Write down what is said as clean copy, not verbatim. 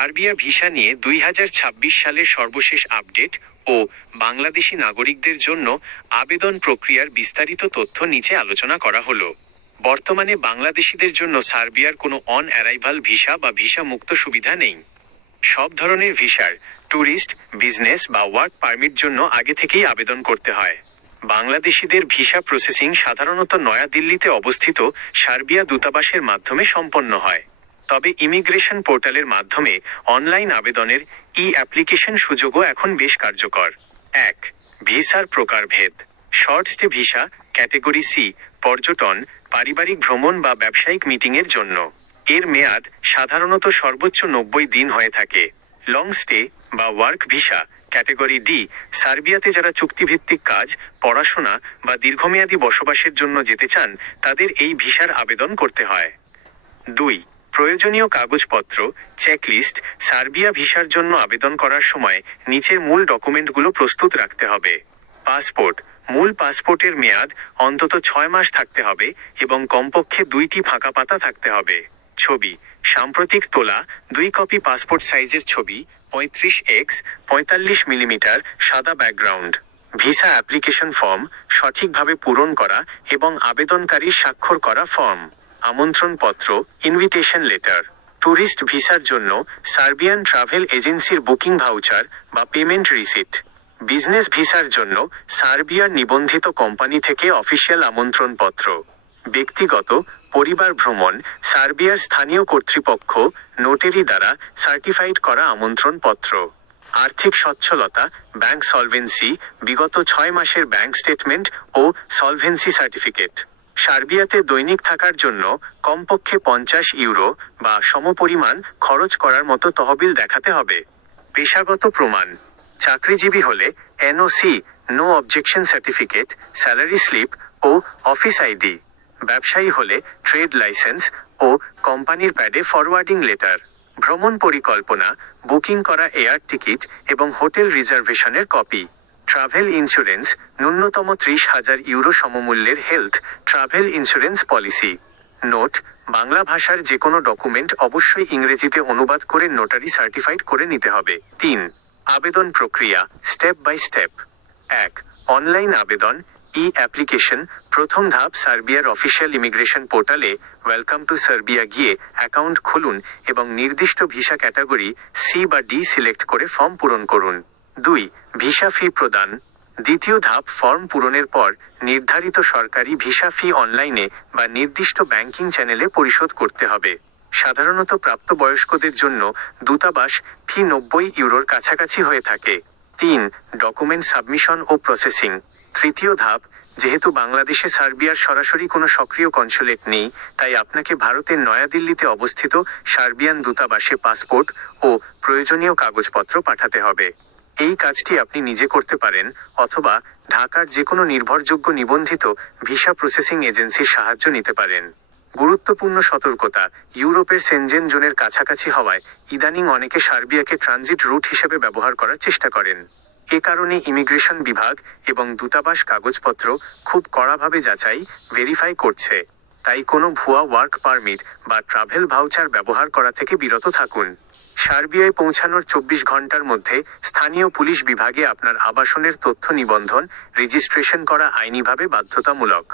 Serbia visa নিয়ে 2026 সালের সর্বশেষ আপডেট ও বাংলাদেশি নাগরিকদের জন্য আবেদন প্রক্রিয়ার বিস্তারিত তথ্য নিচে আলোচনা করা হলো। বর্তমানে বাংলাদেশিদের জন্য সার্বিয়ার কোনো অন অ্যারাইভাল ভিসা বা ভিসা মুক্ত সুবিধা নেই। সব ধরনের ভিসার, ট্যুরিস্ট, বিজনেস বা ওয়ার্ক পারমিট জন্য আগে থেকেই আবেদন করতে হয়। বাংলাদেশিদের ভিসা প্রসেসিং সাধারণত নয়াদিল্লিতে অবস্থিত সার্বিয়া দূতাবাসের মাধ্যমে সম্পন্ন হয়। তবে ইমিগ্রেশন পোর্টালের মাধ্যমে অনলাইন আবেদনের অ্যাপ্লিকেশন সুযোগও এখন বেশ কার্যকর। 1. ভিসার প্রকারভেদ। Short stay visa, category C, পর্যটন, পারিবারিক ভ্রমণ বা ব্যবসায়িক মিটিংয়ের জন্য। এর মেয়াদ সাধারণত সর্বোচ্চ 90 দিন হয়ে থাকে। লং স্টে বা ওয়ার্ক ভিসা, ক্যাটেগরি ডি, সার্বিয়াতে যারা চুক্তিভিত্তিক কাজ, পড়াশোনা বা দীর্ঘমেয়াদী বসবাসের জন্য যেতে চান তাদের এই ভিসার আবেদন করতে হয়। 2. প্রয়োজনীয় কাগজপত্র, চেকলিস্ট। সার্বিয়া ভিসার জন্য আবেদন করার সময় নিচের মূল ডকুমেন্টগুলো প্রস্তুত রাখতে হবে। পাসপোর্ট। মূল পাসপোর্টের মেয়াদ অন্তত 6 মাস থাকতে হবে এবং কমপক্ষে 2টি ফাঁকা পাতা থাকতে হবে। ছবি। সাম্প্রতিক তোলা 2 কপি পাসপোর্ট সাইজের ছবি, 35x 45 মিলিমিটার, সাদা ব্যাকগ্রাউন্ড। ভিসা অ্যাপ্লিকেশন ফর্ম, সঠিকভাবে পূরণ করা এবং আবেদনকারীর স্বাক্ষর করা ফর্ম। আমন্ত্রণপত্র, ইনভিটেশন লেটার। ট্যুরিস্ট ভিসার জন্য সার্বিয়ান ট্রাভেল এজেন্সির বুকিং ভাউচার বা পেমেন্ট রিসিট। বিজনেস ভিসার জন্য সার্বিয়ার নিবন্ধিত কোম্পানি থেকে অফিসিয়াল আমন্ত্রণপত্র। ব্যক্তিগত, পরিবার ভ্রমণ, সার্বিয়ার স্থানীয় কর্তৃপক্ষ, নোটারি দ্বারা সার্টিফাইড করা আমন্ত্রণপত্র। আর্থিক সচ্ছলতা, ব্যাংক সলভেন্সি, বিগত 6 মাসের ব্যাংক স্টেটমেন্ট ও সলভেন্সি সার্টিফিকেট। সার্বিয়াতে দৈনিক থাকার জন্য কমপক্ষে 50 ইউরো বা সমপরিমাণ খরচ করার মতো তহবিল দেখাতে হবে। পেশাগত প্রমাণ। চাকরিজীবী হলে NOC, no objection certificate, salary slip ও অফিস আইডি। ব্যবসায়ী হলে ট্রেড লাইসেন্স ও কোম্পানির প্যাডে ফরওয়ার্ডিং লেটার। ভ্রমণ পরিকল্পনা, বুকিং করা এয়ার টিকিট এবং হোটেল রিজার্ভেশনের কপি। ট্রাভেল ইন্স্যুরেন্স, ন্যূনতম 30,000 ইউরো সমমূল্যের health travel insurance policy. Note: Bangla ভাষার যে কোনো ডকুমেন্ট অবশ্যই ইংরেজিতে অনুবাদ করে নোটারি সার্টিফাইড করে নিতে হবে। 3. আবেদন প্রক্রিয়া, স্টেপ বাই স্টেপ। 1. অনলাইন আবেদন, অ্যাপ্লিকেশন। প্রথম ধাপ, সার্বিয়ার অফিসিয়াল ইমিগ্রেশন পোর্টালে ওয়েলকাম টু সার্বিয়া গিয়ে অ্যাকাউন্ট খুলুন এবং নির্দিষ্ট ভিসা ক্যাটাগরি সি বা ডি সিলেক্ট করে ফর্ম পূরণ করুন। 2. ভিসা ফি প্রদান। দ্বিতীয় ধাপ, ফর্ম পূরণের পর নির্ধারিত সরকারি ভিসা ফি অনলাইনে বা নির্দিষ্ট ব্যাংকিং চ্যানেলে পরিশোধ করতে হবে। সাধারণত প্রাপ্তবয়স্কদের জন্য দূতাবাস ফি 90 ইউরোর কাছাকাছি হয়ে থাকে। 3. ডকুমেন্ট সাবমিশন ও প্রসেসিং। তৃতীয় ধাপ, যেহেতু বাংলাদেশে সার্বিয়ার সরাসরি কোনো সক্রিয় কনসুলেট নেই, তাই আপনাকে ভারতের নয়াদিল্লিতে অবস্থিত সার্বিয়ান দূতাবাসে পাসপোর্ট ও প্রয়োজনীয় কাগজপত্র পাঠাতে হবে। এই কাজটি আপনি নিজে করতে পারেন অথবা ঢাকার যে কোনো নির্ভরযোগ্য নিবন্ধিত ভিসা প্রসেসিং এজেন্সির সাহায্য নিতে পারেন। গুরুত্বপূর্ণ সতর্কতা: ইউরোপের সেনজেন জোনের কাছাকাছি হওয়ায় ইদানিং অনেকে সার্বিয়াকে ট্রানজিট রুট হিসেবে ব্যবহার করার চেষ্টা করেন। এ কারণে ইমিগ্রেশন বিভাগ এবং দূতাবাস কাগজপত্র খুব কড়াভাবে যাচাই, ভেরিফাই করছে। তাই কোনো ভুয়া ওয়ার্ক পারমিট বা ট্রাভেল ভাউচার ব্যবহার করা থেকে বিরত থাকুন। সার্বিয়ায় পৌঁছানোর 24 ঘন্টার মধ্যে স্থানীয় পুলিশ বিভাগে আপনার আবাসনের তথ্য নিবন্ধন, রেজিস্ট্রেশন করা আইনিভাবে বাধ্যতামূলক।